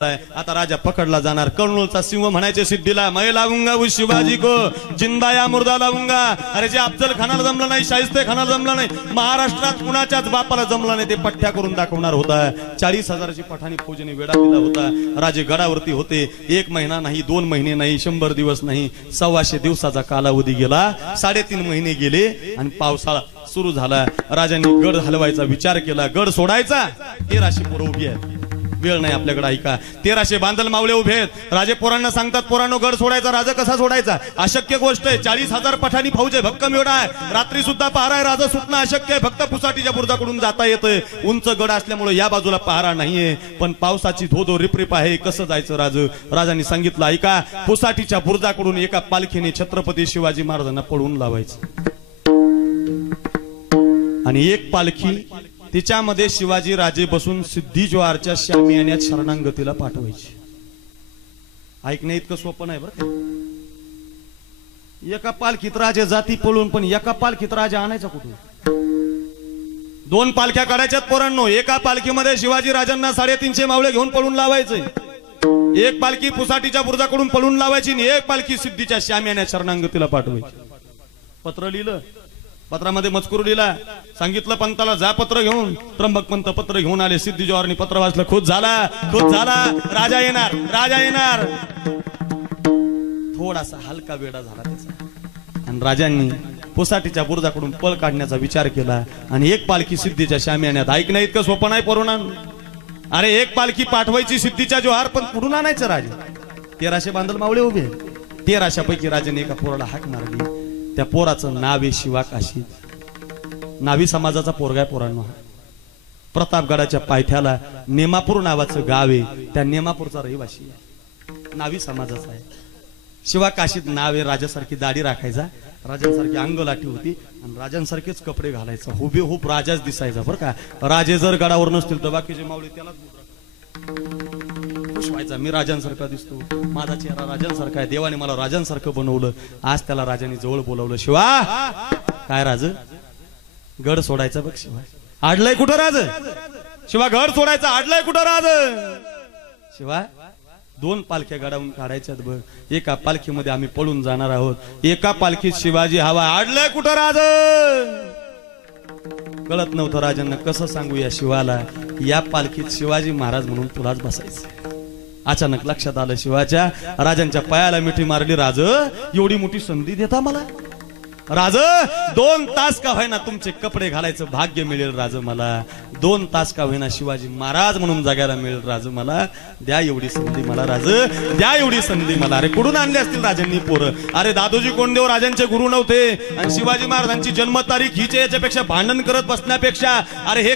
आता राजा पकडला जाणार। कर्नूलचा सिंह म्हणायचे सिद्धीला, मैं लावूंगा उस शिवाजी को जिंदा या मुर्दा लावूंगा। अरे जे अफजल खानाला जमलं नाही, शाहिस्ते खानाला जमलं नाही, महाराष्ट्रात कुणाच्याच बापाला जमलं नाही, ते पठ्ठ्या करून दाखवणार होता। 40,000ची पठाणी फौजने वेढा दिला होता। राजे गडावरती होते। 1 महिना नाही, 2 महिने नाही, 100 दिवस नाही, 125 दिवसाचा कालावधी गेला। 3.5 महिने गेले आणि पावसाळा सुरू झाला। राजांनी गड हलवायचा विचार केला। गड सोडायचा, 1300 पोरं उभी आहेत, वेळ नाही आपल्याकडे, ऐका। 1300 बांधल मावळे उभे आहेत। राजे पोरांना सांगतात, पोरांनो गड सोडायचा। राजा कसा सोडायचा? अशक्य गोष्ट आहे। 40,000 पठाणी फौज आहे, भक्कम एवढा आहे, रात्री सुद्धा पहारा आहे, राजा सुटणं अशक्य आहे। फक्त पुसाटीच्या बुरुजाकडून जाता येतंय, उंच गड असल्यामुळे या बाजूला पहारा नाहीये, पण पावसाची धो रिपरिप आहे, कसं जायचं? राजांनी सांगितलं, ऐका, पुसाटीच्या बुरुजाकडून एका पालखीने छत्रपती शिवाजी महाराजांना पळवून लावायचं आणि एक पालखी तिच्यामध्ये शिवाजी राजे बसून सिद्धी ज्वारच्या शामियान्यात शरणांगतीला पाठवायची। ऐकणं इतकं सोपं नाही बरं। एका पालखीत राजे जाती पळून, पण एका पालखीत राजा आणायचा कुठून? 2 पालख्या काढायच्यात पोरांनो। एका पालखीमध्ये शिवाजी राजांना 350 मावळे घेऊन पळून लावायचे। एक पालखी पुसाटीच्या बुरुजाकडून पळून लावायची आणि एक पालखी सिद्धीच्या शामियान्यात शरणांगतीला पाठवायची। पत्र लिहिलं, पत्रामध्ये मजकूर लिहिला, सांगितलं पंताला, जा पत्र घेऊन। त्र्यंबक पंत पत्र घेऊन आले। सिद्धी जोहरनी पत्र वाचलं, खुश झाला, राजा येणार, राजा येणार। थोडासा हलका वेडा झाला त्याचा आणि राजांनी पुसाटीच्या बुरुजाकडून पळ काढण्याचा विचार केला आणि एक पालखी सिद्धीच्या शामियान्यात। ऐकणं इतकं सोपं नाही पोरांनो। अरे एक पालखी पाठवायची सिद्धीच्या जोहार, पण कुठून आणायचं? राजे 1300 बांधल मावळे उभे। 1300 पैकी राजाने एका पोराला हाक मारली। त्या पोराचं नाव आहे शिवा काशी। नावी समाजाचा पोरगा आहे पोरांनो। प्रतापगडाच्या पायथ्याला नेमापूर नावाचं गाव आहे, त्या नेमापूरचा रहिवासी आहे, नावी समाजाचा आहे। शिवा काशीत नाव आहे। राजासारखी दाढी राखायचा, राजांसारखी अंगलाठी होती आणि राजांसारखेच कपडे घालायचा, हुबेहूब राजाच दिसायचा बरं का। राजे जर गडावर नसतील तर बाकीचे मावळे त्यालाच खुश व्हायचा, मी राजांसारखा दिसतो, माझा चेहरा राजांसारखा आहे, देवाने मला राजांसारखं बनवलं। आज त्याला राजांनी जवळ बोलावलं, शिवा काय राज, गड सोडायचा बघ शिवा। आडलंय कुठं राज? शिवा गड सोडायचा, आडलंय कुठं राज? शिवा 2 पालख्या गडावून काढायच्यात बघ, एका पालखीमध्ये आम्ही पळून जाणार आहोत, एका पालखीत शिवाजी हवा, आडलंय कुठं राज? कळत नव्हतं राजांना, कसं सांगू या शिवाला, या पालखीत शिवाजी महाराज म्हणून तुलाच बसायचं। अचानक लक्षात आलं शिवाच्या। राजांच्या पायाला मिठी मारली, राज एवढी मोठी संधी देता मला? राज 2 तास का होईना तुमचे कपडे घालायचं भाग्य मिळेल राज मला, 2 तास का होईना शिवाजी महाराज म्हणून जगायला मिळेल राज मला, द्या एवढी संधी मला राज, द्या एवढी संधी मला। अरे कुठून आणले असतील राजांनी पोरं? अरे दादोजी कोंडदेव राजांचे गुरु नव्हते आणि शिवाजी महाराजांची जन्मतारीख हीच, याच्यापेक्षा भांडण करत बसण्यापेक्षा अरे हे